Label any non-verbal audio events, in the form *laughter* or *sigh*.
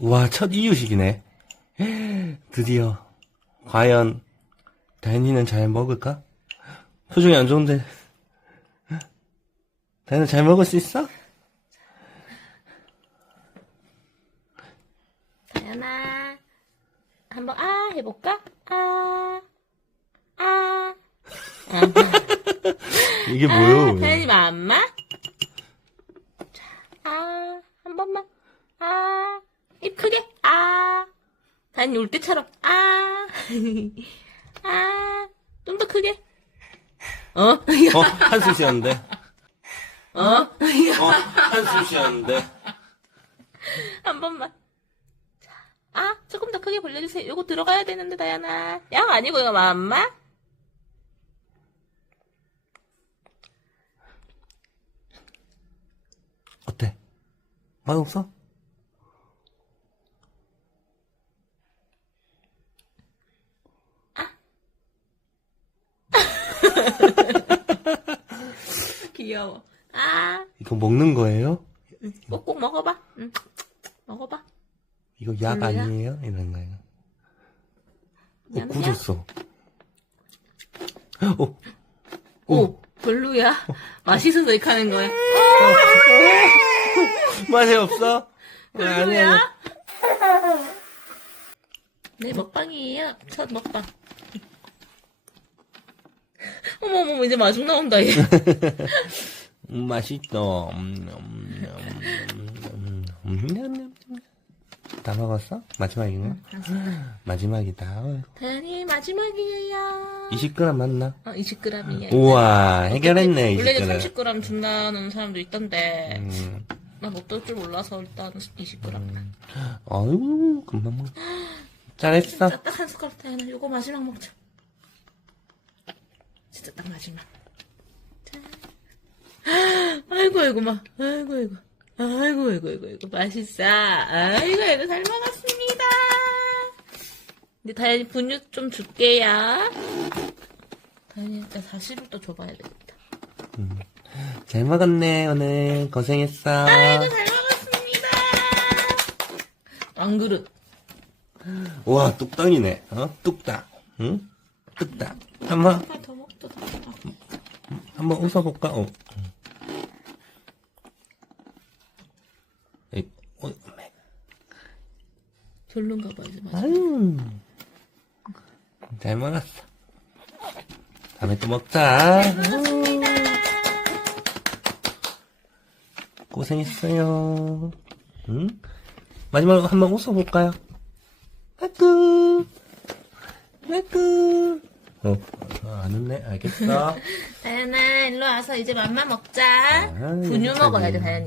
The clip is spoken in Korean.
와, 첫 이유식이네. 드디어. 과연, 다현이는 잘 먹을까? 표정이 안 좋은데. 다현이 잘 먹을 수 있어? 다현아, 한번 아 해볼까? 아, 아. *laughs* 이게 아, 뭐요? 다현이 맘마? 자, 아, 한 번만. 아, 입 크게. 아. 다현이 울 때처럼. 아. 아. 좀 더 크게. 어? 어, 한숨 쉬었는데. 어? 어, 한숨 쉬었는데. 한 번만. 자, 아, 조금 더 크게 벌려주세요. 요거 들어가야 되는데, 다현아. 양 아니고, 이거 맘마? 어때? 맛없어? *laughs* 귀여워. 아, 이거 먹는 거예요? 꼭꼭 먹어봐. 응. 먹어봐. 이거 약 별로야? 아니에요? 이런 거예요. 어, 냠냠. 굳었어. 어, 오, 별로야. 맛있어서 이렇게 하는 거야. 맛이 없어? 별로야? 네, 먹방이에요. 첫 먹방. 어머, 어머, 이제 마중 나온다, 얘. *laughs* 음, 맛있어. 음, 음, 음, 음, 음, 냠냠. 다 먹었어? 마지막이네? 마지막이다. 어이구. 다현이 마지막이에요. 20g 맞나? 어, 20g이에요. 우와, 해결했네, 원래는 20g. 30g 준다는 사람도 있던데. 음, 나 못될 줄 몰라서 일단 20g만. 어유 금방 먹. *gasps* 잘했어. 진짜 딱한 숟가락 다현아. 요거 마지막 먹자. 진짜 딱 마지막. 짠. 아이고, 아이고, 막. 아이고, 아이고. 아이고, 아이고, 아이고, 아이고. 맛있어. 아이고, 아이고, 잘 먹었습니다. 근데 다현이 분유 좀 줄게요. 다현이 일단 40을 줘봐야 되겠다. 잘 먹었네, 오늘. 고생했어. 아이고, 잘 먹었습니다. 안 그릇. 우와, 뚝딱이네. 어? 뚝딱. 응? 뚝딱. 한번. 더. 한번 웃어볼까? 어. 에이, 어, 매. 별론가 봐, 이제 마지막. 아유. 잘 먹었어. 다음에 또 먹자. 고생했어요. 응? 마지막으로 한번 웃어볼까요? 아구. 아구. 어, 어, 안 웃네. 알겠어. *laughs* 다현아, 일로 와서 이제 맘마 먹자. 아, 분유. 먹어야 돼, 다현이.